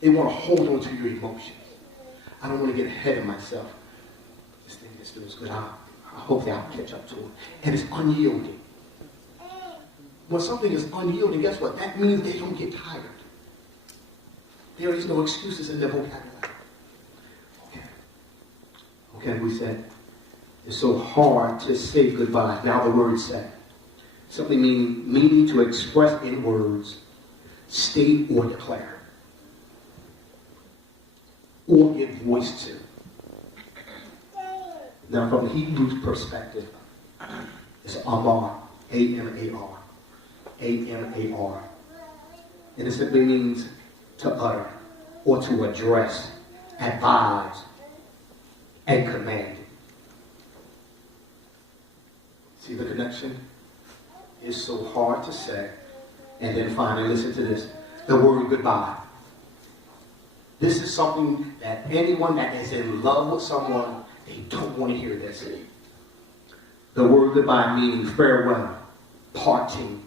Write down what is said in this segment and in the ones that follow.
They want to hold on to your emotions. I don't want to get ahead of myself. This thing just feels good. Hopefully I'll catch up to it. And it's unyielding. When something is unyielding, guess what? That means they don't get tired. There is no excuses in their vocabulary. Okay, we said it's so hard to say goodbye. Now the word said. Simply meaning to express in words, state or declare, or give voice to. Now from the Hebrew perspective, it's Amar, A-M-A-R, A-M-A-R. And it simply means to utter, or to address, advise, and command. See the connection? It's so hard to say. And then finally, listen to this. The word goodbye. This is something that anyone that is in love with someone, they don't want to hear this. The word goodbye meaning farewell, parting,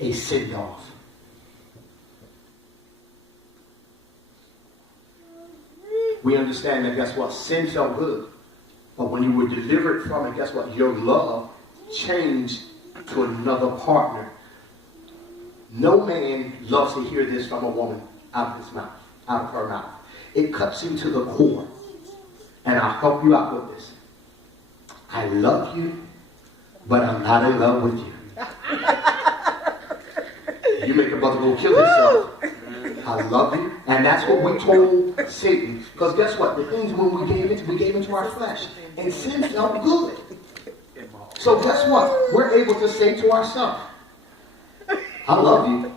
a send-off. We understand that, guess what? Sin felt good. But when you were delivered from it, guess what? Your love changed to another partner. No man loves to hear this from a woman out of his mouth, out of her mouth. It cuts you to the core. And I'll help you out with this. I love you, but I'm not in love with you. You make a brother go kill himself. I love you. And that's what we told Satan. Because guess what? The things when we gave into our flesh. And sin felt good. So guess what? We're able to say to ourselves, I love you,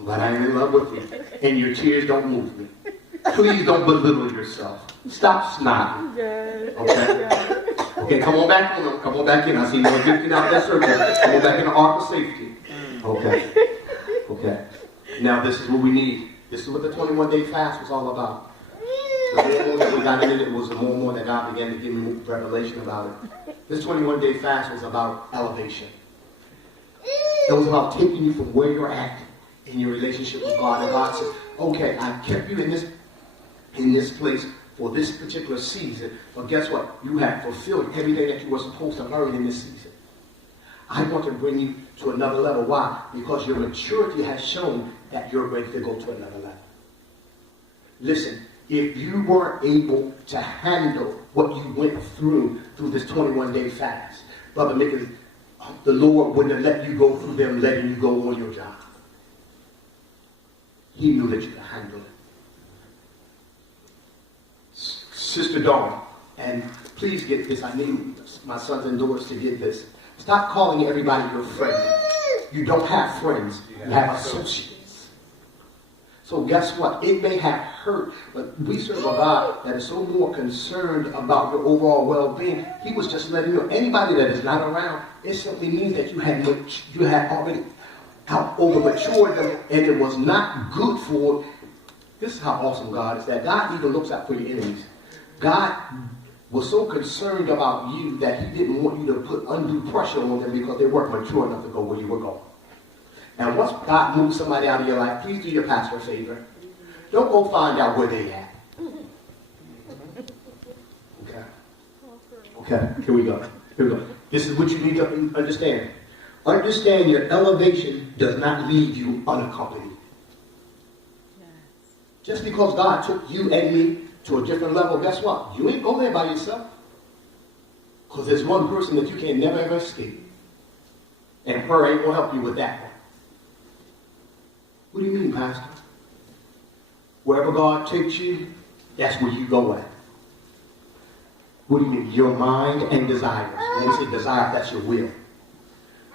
but I ain't in love with you. And your tears don't move me. Please don't belittle yourself. Stop snotting. Okay? Okay, come on back in. Come on back in. I see you getting out that circle. Come on back in the ark of safety. Okay. Okay. Now this is what we need. This is what the 21-day fast was all about. The more and more that we got into it, was the more and more that God began to give me revelation about it. This 21-day fast was about elevation. It was about taking you from where you're at in your relationship with God. And God said, okay, I kept you in this place for this particular season. But guess what? You have fulfilled everything that you were supposed to learn in this season. I want to bring you to another level. Why? Because your maturity has shown that you're ready to go to another level. Listen, if you weren't able to handle what you went through this 21-day fast, Brother Mickey, the Lord wouldn't have let you go through them letting you go on your job. He knew that you could handle it. Sister Dawn, and please get this. I need my sons and daughters to get this. Stop calling everybody your friend. You don't have friends. You have associates. So guess what? It may have hurt, but we serve a God that is so more concerned about your overall well-being. He was just letting you know, anybody that is not around, it simply means that you had already over-matured them, and it was not good for. This is how awesome God is, that God even looks out for your enemies. God was so concerned about you that he didn't want you to put undue pressure on them because they weren't mature enough to go where you were going. And once God moves somebody out of your life, please do your pastor a favor. Don't go find out where they at. Okay, here we go. This is what you need to understand. Understand your elevation does not leave you unaccompanied. Just because God took you and me to a different level, guess what? You ain't going there by yourself. Because there's one person that you can never ever escape. And her ain't going to help you with that one. What do you mean, Pastor? Wherever God takes you, that's where you go at. What do you mean? Your mind and desires. When we say desire, that's your will.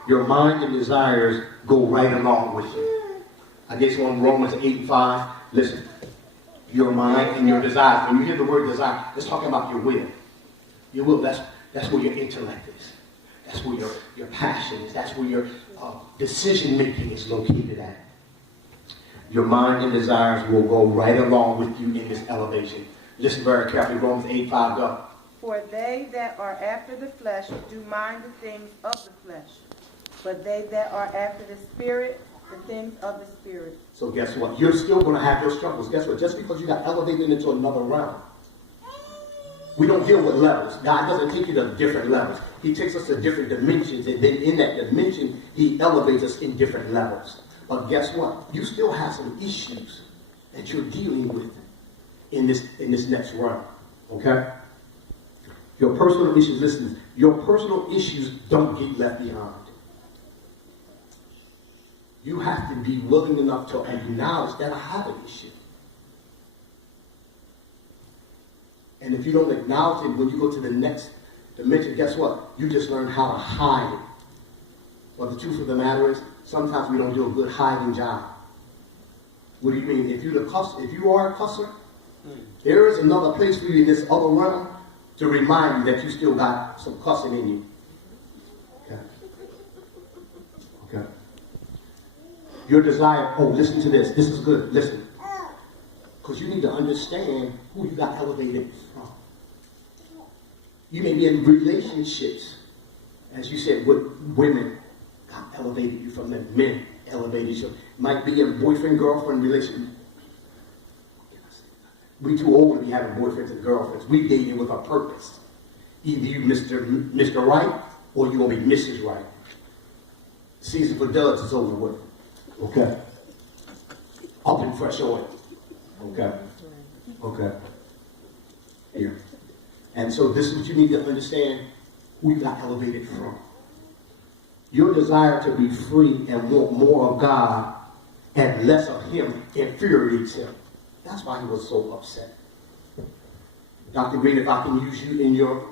Your mind and desires go right along with you. I guess on Romans 8:5, listen. Your mind and your desires. When you hear the word desire, it's talking about your will. Your will, that's where your intellect is. That's where your passion is. That's where your decision making is located at. Your mind and desires will go right along with you in this elevation. Listen very carefully. Romans 8:5, go. For they that are after the flesh do mind the things of the flesh. But they that are after the Spirit, the things of the Spirit. So guess what? You're still going to have your struggles. Guess what? Just because you got elevated into another realm. We don't deal with levels. God doesn't take you to different levels. He takes us to different dimensions, and then in that dimension, he elevates us in different levels. But guess what? You still have some issues that you're dealing with in this next realm. Okay? Your personal issues, listen, your personal issues don't get left behind. You have to be willing enough to acknowledge that I have an issue. And if you don't acknowledge it, when you go to the next dimension, guess what? You just learn how to hide it. But the truth of the matter is, sometimes we don't do a good hiding job. What do you mean? If you are a cusser, there is another place for you in this other realm to remind you that you still got some cussing in you. Okay. Okay. Your desire, listen to this. This is good. Listen. Because you need to understand who you got elevated from. You may be in relationships, as you said, with women. God elevated you from them. Men elevated you. Might be a boyfriend-girlfriend relationship. We too old to be having boyfriends and girlfriends. We dated with a purpose. Either you Mr. Right or you're going to be Mrs. Right. Season for duds is over with. Okay. Up in fresh oil. Okay. Okay. Here. And so this is what you need to understand who you got elevated from. Your desire to be free and want more of God and less of him infuriates him. That's why he was so upset. Dr. Green, if I can use you in your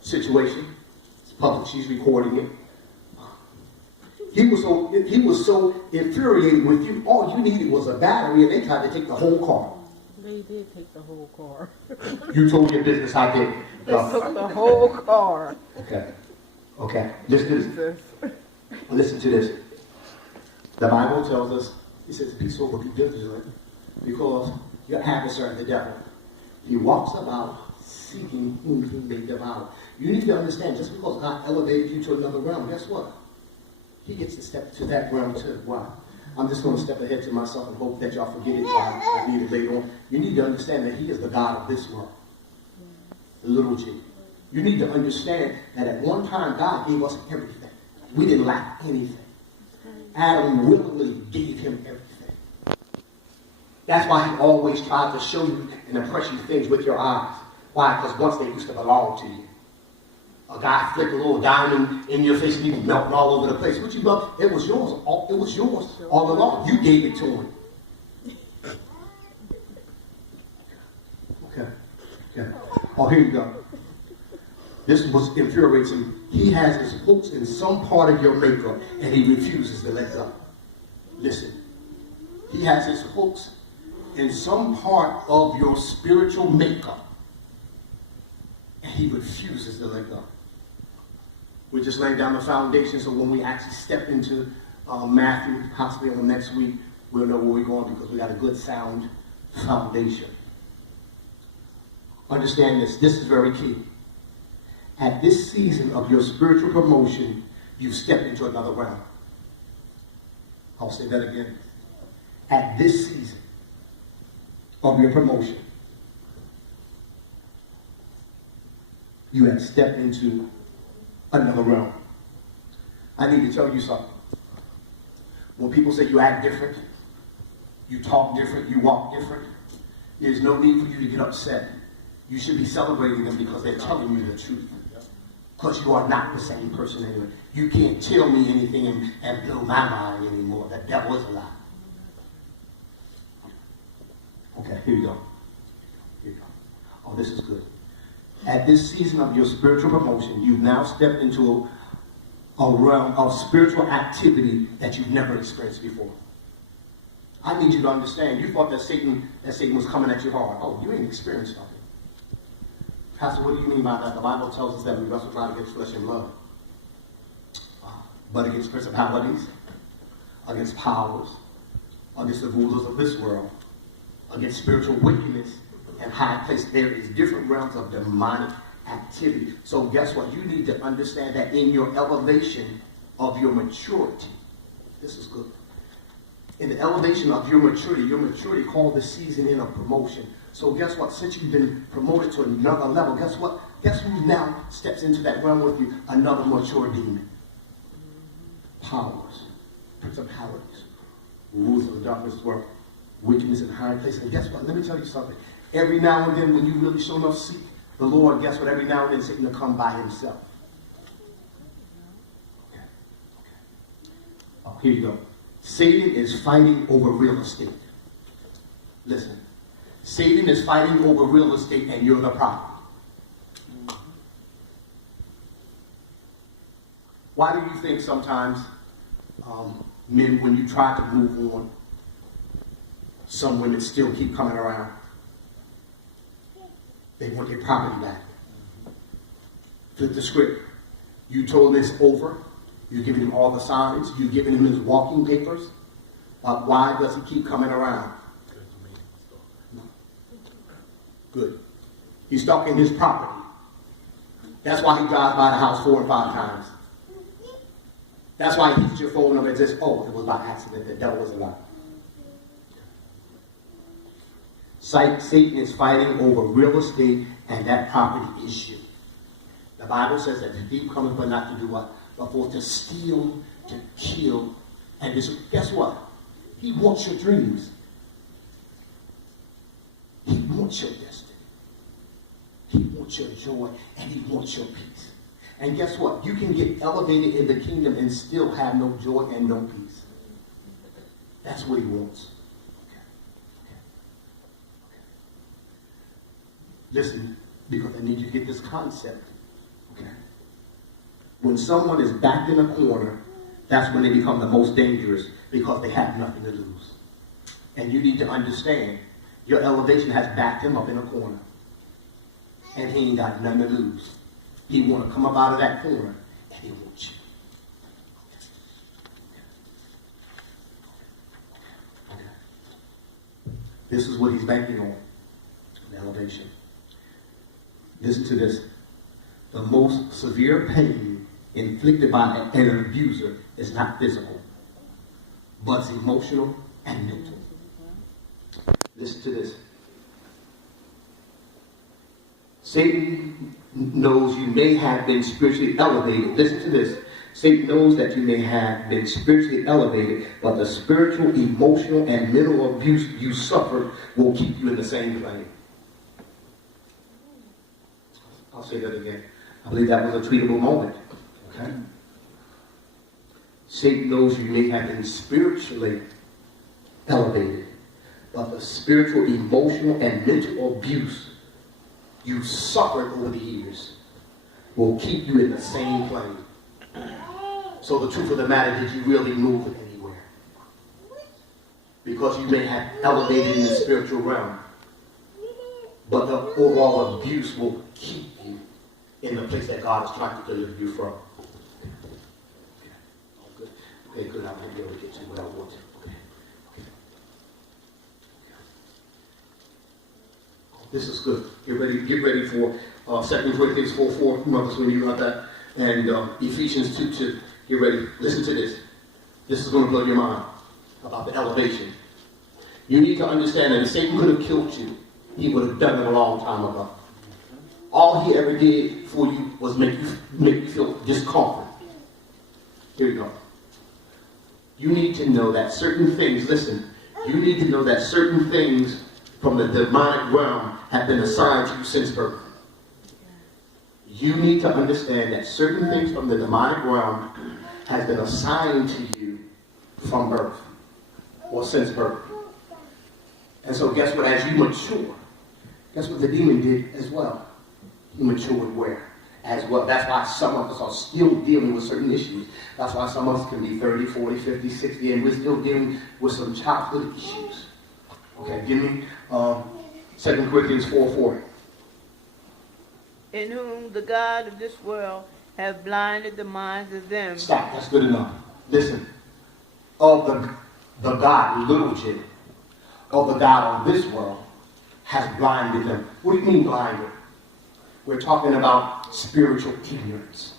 situation, it's public, she's recording it. He was so infuriated with you. All you needed was a battery, and they tried to take the whole car. They did take the whole car. You told your business I did. They took the whole car. Okay. Okay. Listen to this. The Bible tells us, it says, be sober, be vigilant, because your adversary, the devil, he walks about seeking whom he may devour. You need to understand, just because God elevated you to another realm, guess what? He gets to step to that realm too. Why? I'm just going to step ahead to myself and hope that y'all forget it. I need it later on. You need to understand that he is the God of this world. The little g. You need to understand that at one time God gave us everything. We didn't lack anything. Adam willingly gave him everything. That's why he always tried to show you and impress you things with your eyes. Why? Because once they used to belong to you. A guy flicked a little diamond in your face and you melting all over the place. What you love? It was yours. It was yours all along. You gave it to him. Okay. Oh, here you go. This was infuriating. He has his hooks in some part of your makeup and he refuses to let go. Listen. He has his hooks in some part of your spiritual makeup and he refuses to let go. We're just laying down the foundation so when we actually step into Matthew, possibly on the next week, we'll know where we're going because we got a good sound foundation. Understand this. This is very key. At this season of your spiritual promotion, you step into another realm. I'll say that again. At this season of your promotion, you have stepped into another realm. I need to tell you something. When people say you act different, you talk different, you walk different, there's no need for you to get upset. You should be celebrating them because they're telling you the truth. Because you are not the same person anymore. You can't tell me anything and blow my mind anymore. The devil is a lie. Okay, here you go. Here you go. Oh, this is good. At this season of your spiritual promotion, you've now stepped into a realm of spiritual activity that you've never experienced before. I need you to understand. You thought that Satan was coming at you hard. Oh, you ain't experienced nothing. Pastor, what do you mean by that? The Bible tells us that we wrestle not against flesh and blood, but against principalities, against powers, against the rulers of this world, against spiritual wickedness and high places. There is different realms of demonic activity. So guess what? You need to understand that in your elevation of your maturity, this is good. in the elevation of your maturity called the season in of promotion. So guess what? Since you've been promoted to another level, guess what? Guess who now steps into that realm with you? Another mature demon. Powers, principalities, rules of the darkness world, wickedness in high places. And guess what? Let me tell you something. Every now and then when you really show enough seek the Lord, guess what? Every now and then Satan will come by himself. Okay. Oh, here you go. Satan is fighting over real estate. Listen. Satan is fighting over real estate and you're the property. Why do you think sometimes men, when you try to move on, some women still keep coming around? They want their property back. Flip the script. You told him it's over. You're giving him all the signs. You're giving him his walking papers. Why does he keep coming around? No. Good. He's stalking his property. That's why he drives by the house 4 or 5 times. That's why he hits your phone number and says, oh, it was by accident. The devil was alive. Satan is fighting over real estate and that property issue. The Bible says that the thief cometh but not to do what? But for to steal, to kill, and this. Guess what? He wants your dreams. He wants your destiny. He wants your joy, and he wants your peace. And guess what? You can get elevated in the kingdom and still have no joy and no peace. That's what he wants. Listen, because I need you to get this concept. Okay? When someone is backed in a corner, that's when they become the most dangerous because they have nothing to lose. And you need to understand, your elevation has backed him up in a corner. And he ain't got nothing to lose. He want to come up out of that corner, and he wants you. Okay. This is what he's banking on, an elevation. Listen to this. The most severe pain inflicted by an abuser is not physical, but it's emotional and mental. Listen to this. Satan knows you may have been spiritually elevated. Listen to this. Satan knows that you may have been spiritually elevated, but the spiritual, emotional, and mental abuse you suffered will keep you in the same plane. I'll say that again. I believe that was a tweetable moment. Okay? Satan knows you may have been spiritually elevated, but the spiritual, emotional, and mental abuse you suffered over the years will keep you in the same plane. So the truth of the matter, did you really move anywhere? Because you may have elevated in the spiritual realm, but the overall abuse will keep you in the place that God is trying to deliver you from. Okay, good. I'm going to be able to get to what I want to. This is good. Get ready for 2 Corinthians 4:4. Marcus, when you got that. And Ephesians 2:2. Get ready. Listen to this. This is going to blow your mind about the elevation. You need to understand that if Satan could have killed you, he would have done it a long time ago. All he ever did for you was make you feel discomfort. Here you go. You need to know that certain things, listen, you need to know that certain things from the demonic realm have been assigned to you since birth. You need to understand that certain things from the demonic realm has been assigned to you from birth or since birth. And so guess what? As you mature, guess what the demon did as well? He matured where? As well. That's why some of us are still dealing with certain issues. That's why some of us can be 30, 40, 50, 60, and we're still dealing with some childhood issues. Okay, give me 2 Corinthians 4:4. In whom the God of this world have blinded the minds of them. Stop, that's good enough. Listen, of the God, little J, of the God of this world has blinded them. What do you mean blinded? We're talking about spiritual ignorance.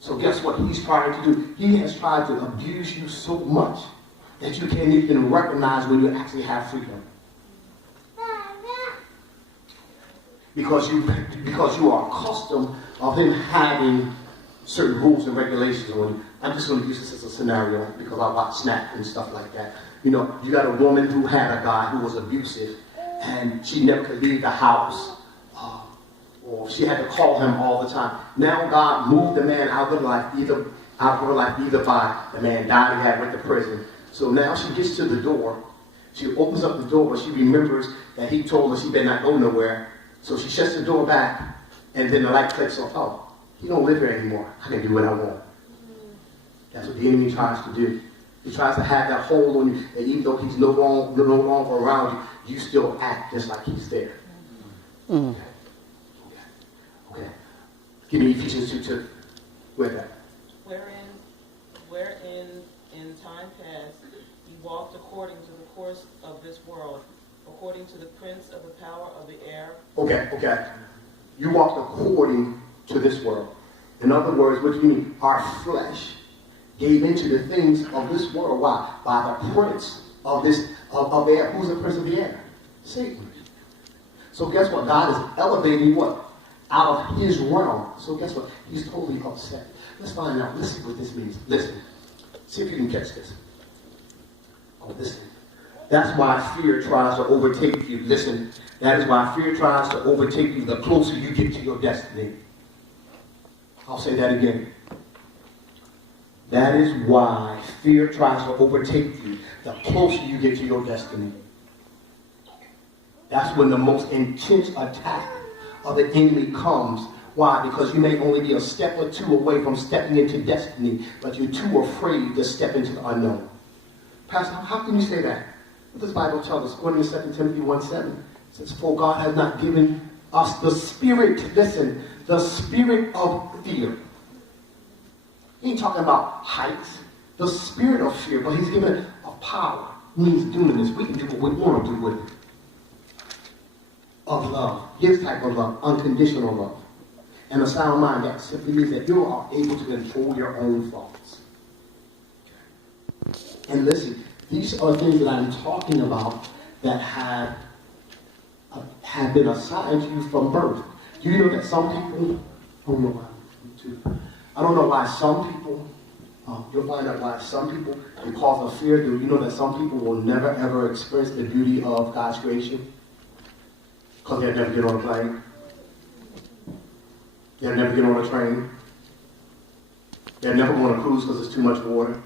So guess what he's trying to do? He has tried to abuse you so much that you can't even recognize when you actually have freedom. Because you are accustomed of him having certain rules and regulations on you. I'm just going to use this as a scenario because I watch Snap and stuff like that. You know, you got a woman who had a guy who was abusive, and she never could leave the house, or she had to call him all the time. Now God moved the man out of her life, either by the man dying, he had went to prison. So now she gets to the door. She opens up the door, but she remembers that he told her she better not go nowhere. So she shuts the door back, and then the light clicks on. Oh, he don't live here anymore. I can do what I want. That's what the enemy tries to do. He tries to have that hold on you, and even though he's no longer around you, you still act just like he's there. Okay. Give me Ephesians 2:2. Where's that? Wherein in time past he walked according to the course of this world, according to the prince of the power of the air. Okay. You walked according to this world. In other words, what do you mean? Our flesh gave into the things of this world. Why? By the prince of air. Who's the prince of the air? Satan. So guess what? God is elevating what? Out of his realm. So guess what? He's totally upset. Let's find out. Let's see what this means. Listen. See if you can catch this. Oh, listen. That's why fear tries to overtake you. Listen. That is why fear tries to overtake you the closer you get to your destiny. I'll say that again. That is why fear tries to overtake you the closer you get to your destiny. That's when the most intense attack of the enemy comes. Why? Because you may only be a step or two away from stepping into destiny, but you're too afraid to step into the unknown. Pastor, how can you say that? What does the Bible tell us? According to 2 Timothy 1:7, it says, for God has not given us the spirit, listen, the spirit of fear. He ain't talking about heights, the spirit of fear, but he's given it a power. It means dunamis. We can do what we want to do with it. Of love, his type of love, unconditional love. And a sound mind, that simply means that you are able to control your own thoughts. And listen, these are things that I'm talking about that have been assigned to you from birth. Do you know that some people, I don't know why some people, you'll find out why some people, because of fear, do you know that some people will never ever experience the beauty of God's creation? Because they'll never get on a plane. They'll never get on a train. They'll never go on a cruise because there's too much water.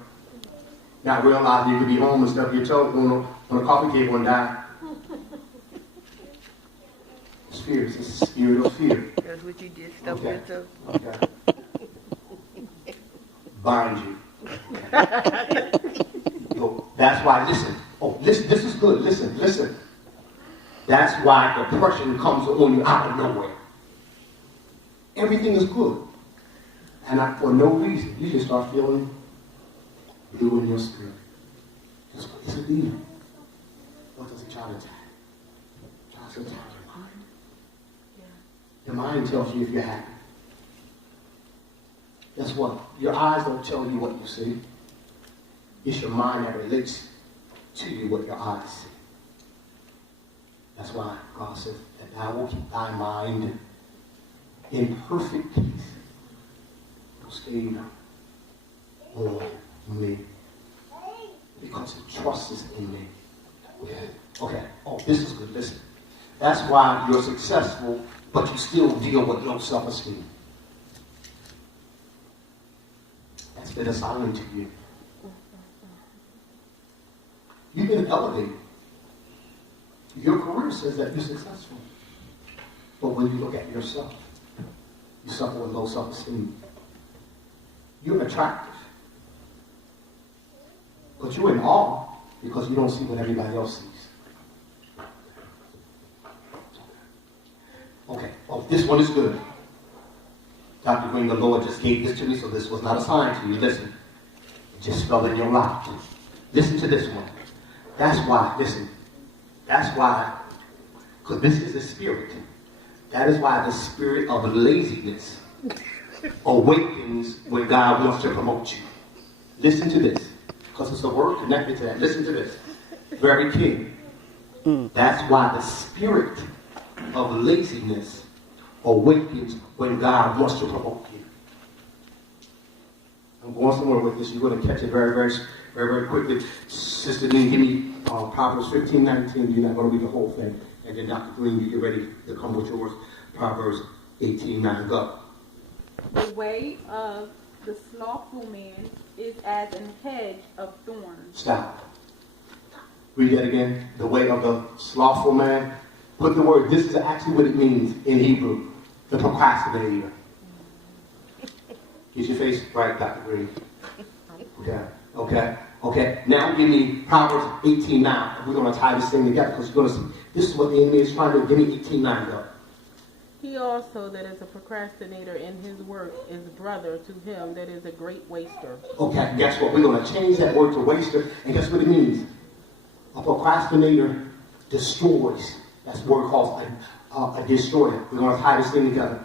Not realizing you could be home and stuff your toe on a coffee table and die. It's fear. It's a spirit of fear. That's what you did. Stuff with yourself. Okay. Bind you. So that's why, listen. Oh, this is good. Listen. That's why depression comes on you out of nowhere. Everything is good. And for no reason, you just start feeling blue in your spirit. It's a demon. What does he try to attack? He tries to attack your mind. Your mind tells you if you're happy. Guess what? Your eyes don't tell you what you see. It's your mind that relates to you what your eyes see. That's why God says that thou will keep thy mind in perfect peace. Stay on me. Because it trusts in me. Okay. Oh, this is good. Listen. That's why you're successful, but you still deal with low self-esteem. That's been assigned to you. You've been elevated. Your career says that you're successful. But when you look at yourself, you suffer with low self-esteem. You're attractive. But you're in awe because you don't see what everybody else sees. Okay. Oh, this one is good. Dr. Green, the Lord just gave this to me, so this was not assigned to you. Listen. It just fell in your lap. Listen to this one. That's why, listen. That's why, because this is the spirit. That is why the spirit of laziness awakens when God wants to promote you. Listen to this. because it's the word connected to that. Listen to this. Very key. That's why the spirit of laziness awakens when God wants to provoke you. I'm going somewhere with this. You're going to catch it very, very, very, very quickly. Sister Dean, give me Proverbs 15:19. You're not going to read the whole thing. And then Dr. Green, you get ready to come with yours. Proverbs 18:9. Go. The way of the slothful man is as an hedge of thorns. Stop. Read that again. The way of the slothful man. Put the word, this is actually what it means in Hebrew. The procrastinator. Get your face right, Dr. Green. Okay. Now give me Proverbs 18:9. We're going to tie this thing together because you're going to see this is what the enemy is trying to do. Give me 18:9, go. He also that is a procrastinator in his work is brother to him that is a great waster. Okay, guess what? We're going to change that word to waster. And guess what it means? A procrastinator destroys. That's the word called a destroyer. We're going to tie this thing together.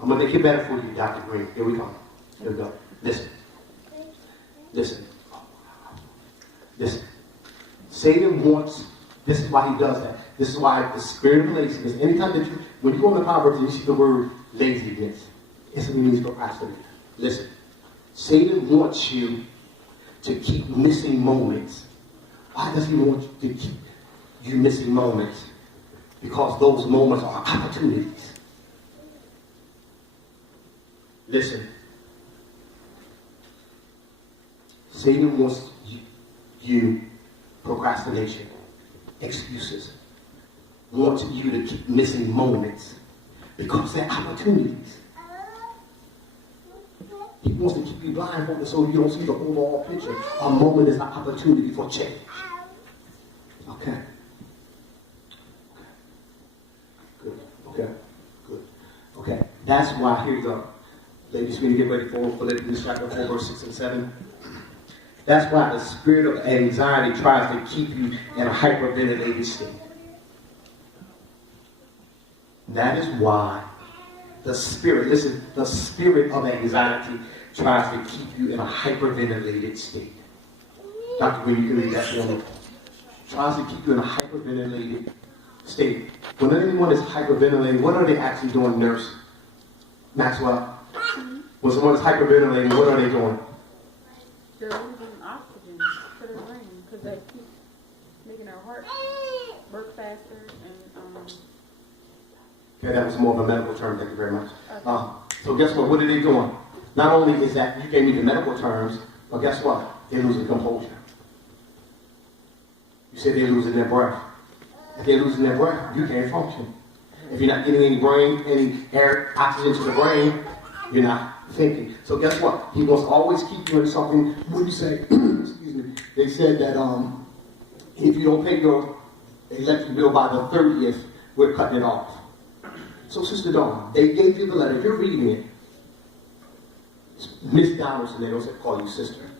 I'm going to make it better for you, Dr. Green. Here we go. Here we go. Listen. Satan wants, this is why he does that. This is why the spirit of laziness, anytime that when you go into Proverbs and you see the word laziness, it means procrastinator. Listen. Satan wants you to keep missing moments. Why does he want you to keep you missing moments? Because those moments are opportunities. Listen. Satan wants you procrastination, excuses, wants you to keep missing moments because they're opportunities. He wants to keep you blindfolded so you don't see the overall picture. A moment is an opportunity for change. Okay. Okay. That's why, here you go. Ladies, when you get ready for Philippians chapter 4, verse 6 and 7. That's why the spirit of anxiety tries to keep you in a hyperventilated state. That is why the spirit of anxiety tries to keep you in a hyperventilated state. Dr. Green, you can read that for me. Tries to keep you in a hyperventilated state. When anyone is hyperventilating, what are they actually doing, nurse? Maxwell? When someone is hyperventilating, what are they doing? They're losing oxygen to their brain because they keep making their heart work faster and Okay, that was more of a medical term. Thank you very much. So guess what? What are they doing? Not only is that you gave me the medical terms, but guess what? They're losing composure. You said they're losing their breath. If they're losing their breath, you can't function. If you're not getting any air, oxygen to the brain, you're not thinking. So guess what? He wants to always keep you in something. What do you say? Excuse me. They said that if you don't pay your electric bill by the 30th, we're cutting it off. So Sister Dawn, they gave you the letter. You're reading it. Miss Donaldson, they don't call you sister.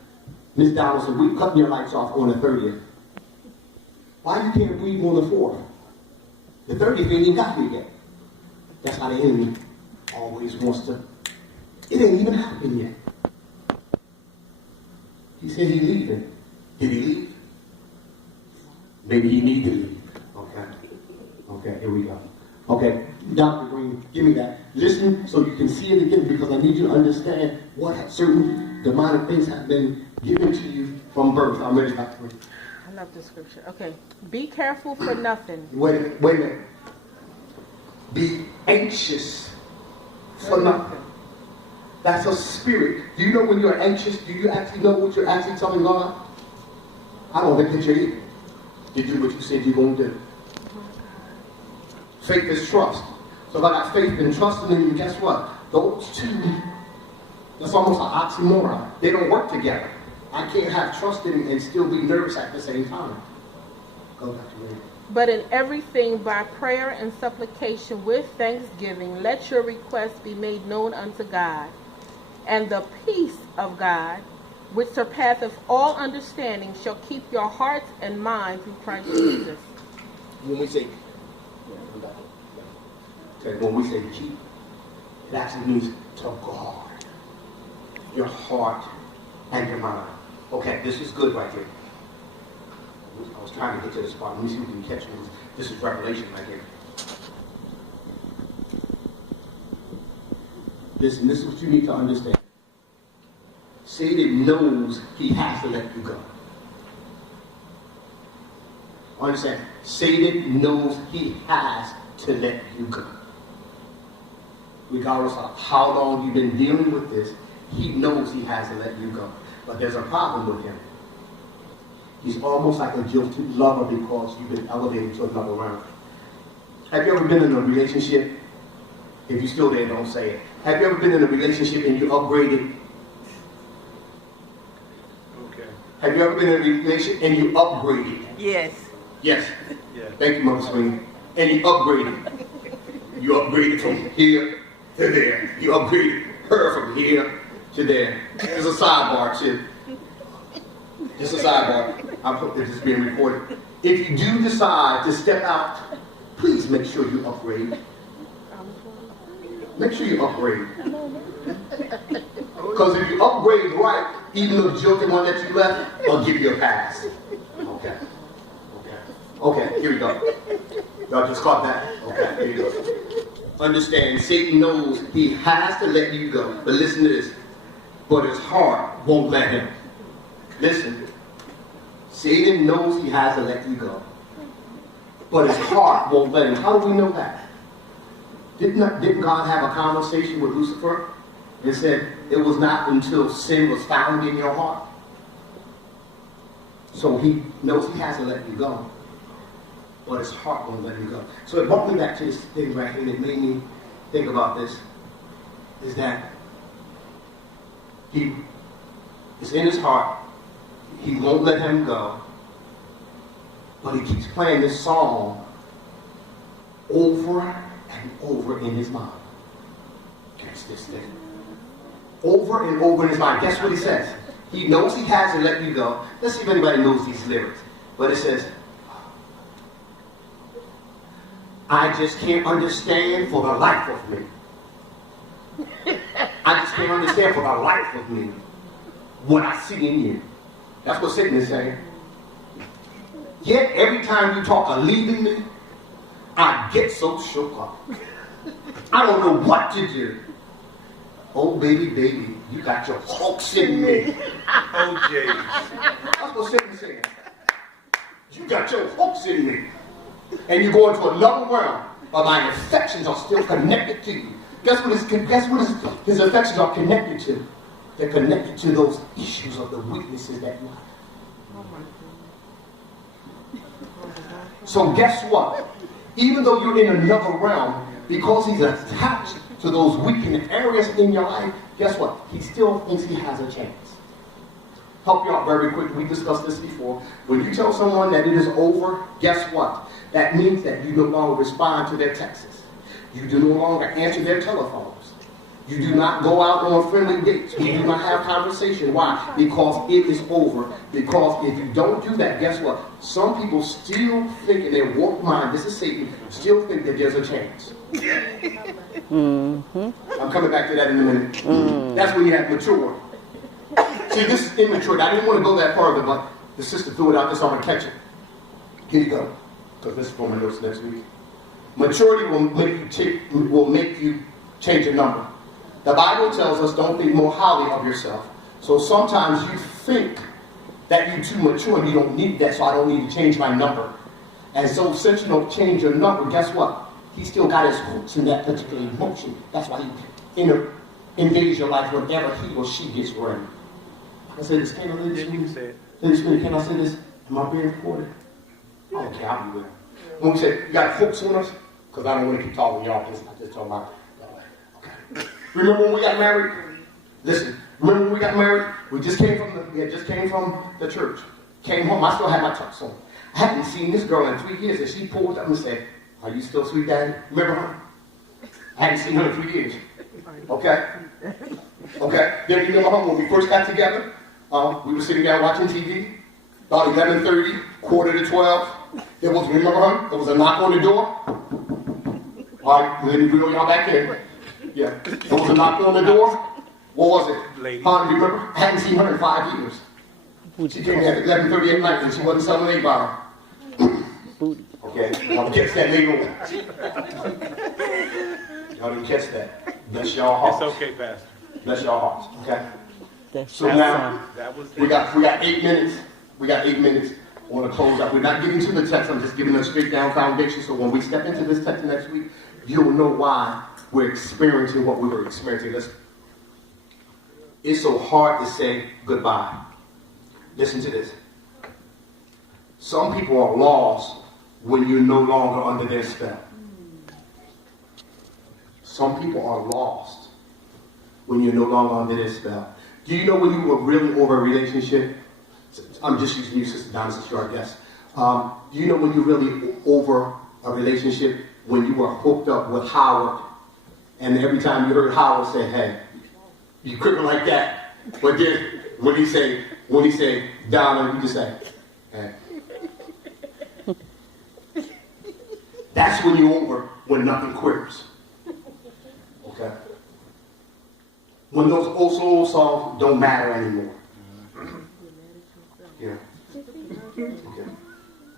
Miss Donaldson, we're cutting your lights off on the 30th. Why you can't breathe on the 4th? The 30th ain't even got here yet. That's how the enemy always wants to. It ain't even happened yet. He said he's leaving. Did he leave? Maybe he need to leave. Okay, here we go. Okay, Dr. Green, give me that. Listen so you can see it again because I need you to understand what certain demonic things have been given to you from birth. I'm ready, Dr. Green. I love the scripture. Okay. Be careful for nothing. Wait a minute. Be anxious for nothing. That's a spirit. Do you know when you're anxious, do you actually know what you're actually telling God? I don't think that you're here. You do what you said you're going to do. Faith is trust. So if I got faith and trust in you, guess what? Those two, that's almost an oxymoron. They don't work together. I can't have trust in him and still be nervous at the same time. Go back to me. But in everything by prayer and supplication with thanksgiving, let your requests be made known unto God. And the peace of God, which surpasseth all understanding, shall keep your hearts and minds through Christ Jesus. When we say, when we say keep, it actually means to guard your heart and your mind. Okay, this is good right here. I was trying to get to this part. Let me see if we can catch this. This is Revelation right here. Listen, this is what you need to understand. Satan knows he has to let you go. Understand? Satan knows he has to let you go. Regardless of how long you've been dealing with this, he knows he has to let you go. But there's a problem with him. He's almost like a guilty lover because you've been elevated to another realm. Have you ever been in a relationship? If you're still there, don't say it. Have you ever been in a relationship and you upgraded? Okay. Have you ever been in a relationship and you upgraded? Yes. Yes. Yeah. Thank you, Mother Swinney. And you upgraded. You upgraded from here to there. You upgraded her from here to there. There's a sidebar, Chip. Just a sidebar. I hope this is being recorded. If you do decide to step out, please make sure you upgrade. Make sure you upgrade. Because if you upgrade right, even though the joking one that you left, I'll give you a pass. Okay. Okay, here we go. Y'all just caught that? Okay, here you go. Understand, Satan knows he has to let you go. But listen to this. But his heart won't let him. Listen. Satan knows he has to let you go. But his heart won't let him. How do we know that? Didn't God have a conversation with Lucifer? And said, it was not until sin was found in your heart. So he knows he has to let you go. But his heart won't let you go. So it brought me back to this thing right here, and it made me think about this, is that it's in his heart. He won't let him go. But he keeps playing this song over and over in his mind. Catch this thing. Over and over in his mind. Guess what he says? He knows he has to let you go. Let's see if anybody knows these lyrics. But it says, I just can't understand for the life of me. I just can't understand for the life of me what I see in you. That's what Satan is saying. Yet every time you talk of leaving me, I get so shook up. I don't know what to do. Oh, baby, you got your hooks in me. Oh, Jay. That's what Satan's saying. You got your hooks in me. And you go into another realm, but my affections are still connected to you. Guess what his affections are connected to? They're connected to those issues of the weaknesses that you have. So guess what? Even though you're in another realm, because he's attached to those weakened areas in your life, guess what? He still thinks he has a chance. Help you out very quickly. We discussed this before. When you tell someone that it is over, guess what? That means that you no longer respond to their texts. You do no longer answer their telephones. You do not go out on friendly dates. You do not have conversation. Why? Because it is over. Because if you don't do that, guess what? Some people still think in their warped mind, this is Satan, still think that there's a chance. Mm-hmm. I'm coming back to that in a minute. That's when you have mature. See, this is immature. I didn't want to go that further, but the sister threw it out there, so I'm going to catch it. Here you go. Because this is for my notes next week. Maturity will make you change your number. The Bible tells us don't think more highly of yourself. So sometimes you think that you're too mature and you don't need that, so I don't need to change my number. And so since you don't change your number, guess what? He still got his hooks in that particular emotion. That's why he invades your life whenever he or she gets ready. I say this, can I say this? Yeah, you can say it. Can I say this? Am I being recorded? Okay, I'll be with. When we say, you got hooks on us? Because I don't want to keep talking to y'all. I just told my. Okay. Remember when we got married? Listen. Remember when we got married? We just came from the church. Came home. I still had my tux on. I hadn't seen this girl in 3 years, and she pulled up and said, "Are you still sweet, Daddy?" Remember her? I hadn't seen her in 3 years. Okay. Okay. Then you remember her when we first got together? We were sitting down watching TV. About 11:30, quarter to 12. Remember her? There was a knock on the door. All right, let me bring y'all back in. Yeah. There was a knock on the door. What was it? Lady. Remember? I hadn't seen her in 5 years. She came here at 11:30 at night and she wasn't selling A-bomb. Okay, y'all catch that legal. Y'all didn't catch that. Bless y'all hearts. It's okay, Pastor. Bless y'all hearts. Okay. That's So now That was we got 8 minutes. We got 8 minutes. I want to close out. We're not getting to the text. I'm just giving a straight down foundation. So when we step into this text next week, you'll know why we're experiencing what we were experiencing. Listen. It's so hard to say goodbye. Listen to this. Some people are lost when you're no longer under their spell. Some people are lost when you're no longer under their spell. Do you know when you were really over a relationship? I'm just using you, Sister Donna, since you're our guest. Do you know when you're really over a relationship, when you were hooked up with Howard, and every time you heard Howard say, hey, you couldn't like that. But then when he say Donna, you just say, hey. That's when you're over, when nothing quivers. Okay? When those old soul songs don't matter anymore. Yeah.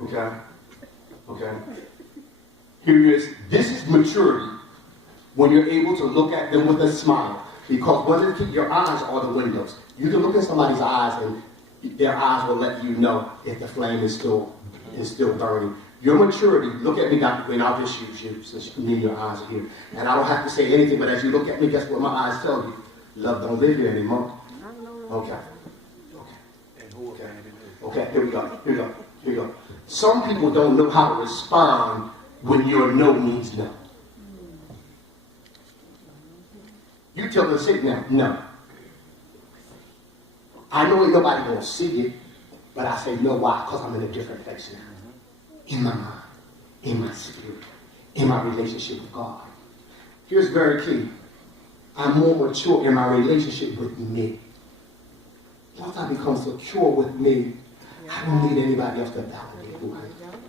Okay. Here it is. This is maturity. When you're able to look at them with a smile. Because when your eyes are the windows. You can look at somebody's eyes and their eyes will let you know if the flame is still burning. Your maturity, look at me, Dr. Green, I'll just use you since me and your eyes are here. And I don't have to say anything, but as you look at me, guess what my eyes tell you? Love don't live here anymore. Okay. Okay, here we go. Some people don't know how to respond when your no means no. You tell them, sit down. No. I know ain't nobody gonna see it, but I say no. Why? Because I'm in a different place now. In my mind, in my spirit, in my relationship with God. Here's very key. I'm more mature in my relationship with me. Once I become secure with me, I don't need anybody else to validate who I am.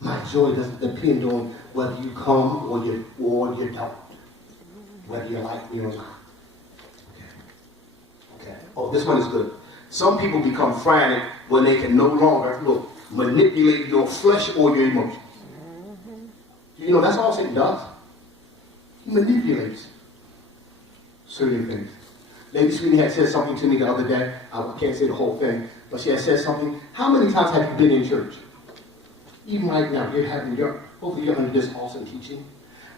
My joy doesn't depend on whether you come or you don't. Whether you like me or not. Okay. Oh, this one is good. Some people become frantic when they can no longer manipulate your flesh or your emotions. You know, that's all Satan does. He manipulates certain things. Lady Sweetie had said something to me the other day. I can't say the whole thing, but she had said something. How many times have you been in church? Even right now, hopefully you're under this awesome teaching.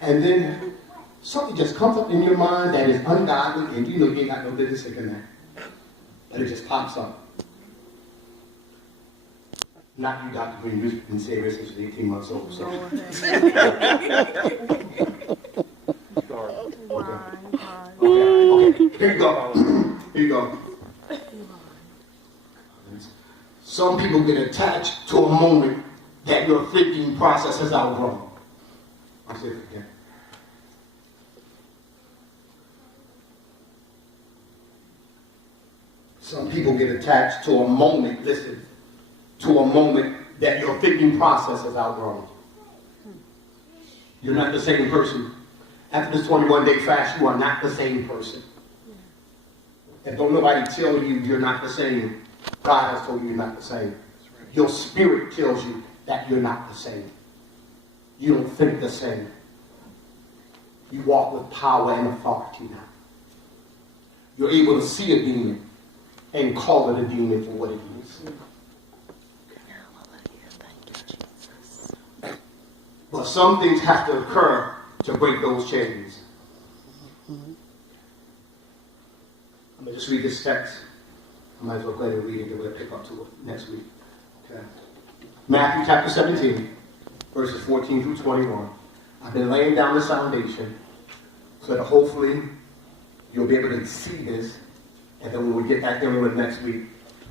And then something just comes up in your mind that is ungodly, and you know you ain't got no business thinking that. But it just pops up. Not you, Dr. Green. You've been serious since you're 18 months old. So. Okay. Here you go. Some people get attached to a moment that your thinking process has outgrown. I'll say it again. Some people get attached to a moment, to a moment that your thinking process has outgrown. You're not the same person. After this 21-day fast, you are not the same person. And don't nobody tell you you're not the same. God has told you you're not the same. Your spirit tells you that you're not the same. You don't think the same. You walk with power and authority now. You're able to see a demon and call it a demon for what it is. But some things have to occur to break those chains. I'm going to just read this text. I might as well go ahead and read it, and we'll pick up to it next week. Okay. Matthew chapter 17, verses 14 through 21. I've been laying down this foundation so that hopefully you'll be able to see this, and then when we get back into it next week,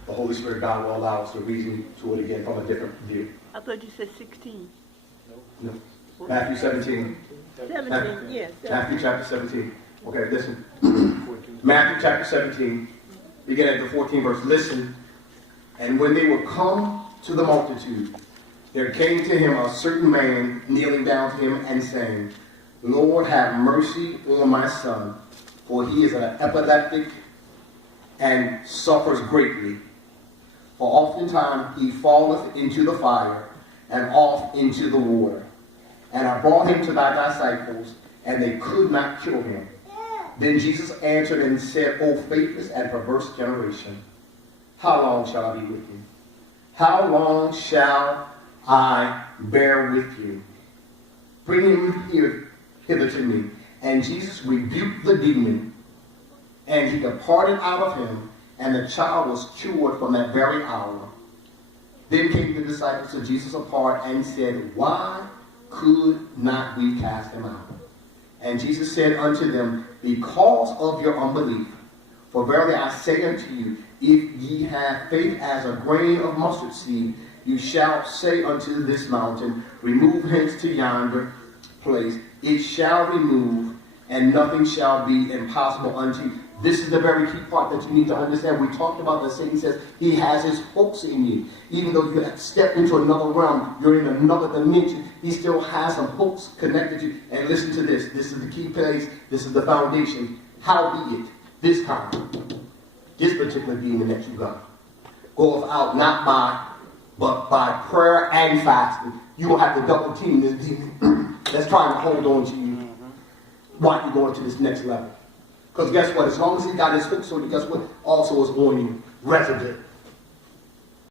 the Holy Spirit God will allow us to reason to it again from a different view. I thought you said 16. No. Matthew 17. 17, yes. Matthew chapter 17. Okay, listen. Matthew chapter 17, begin at the 14th verse. Listen. And when they were come to the multitude, there came to him a certain man, kneeling down to him and saying, Lord, have mercy on my son, for he is an epileptic and suffers greatly. For oftentimes he falleth into the fire, and oft into the water. And I brought him to thy disciples, and they could not cure him. Then Jesus answered and said, O faithless and perverse generation, how long shall I be with you? How long shall I bear with you? Bring him hither to me. And Jesus rebuked the demon, and he departed out of him, and the child was cured from that very hour. Then came the disciples of Jesus apart and said, Why could not we cast him out? And Jesus said unto them, Because of your unbelief. For verily I say unto you, if ye have faith as a grain of mustard seed, you shall say unto this mountain, Remove hence to yonder place. It shall remove, and nothing shall be impossible unto you. This is the very key part that you need to understand. We talked about that Satan says he has his hooks in you. Even though you have stepped into another realm, you're in another dimension, he still has some hooks connected to you. And listen to this. This is the key place. This is the foundation. Howbeit, this time, this particular demon that you got goeth out not but by prayer and fasting. You will have to double team this demon that's trying to hold on to you while you're going to this next level. Because guess what? As long as he got his hooks on you, guess what? Also is on you. Resident.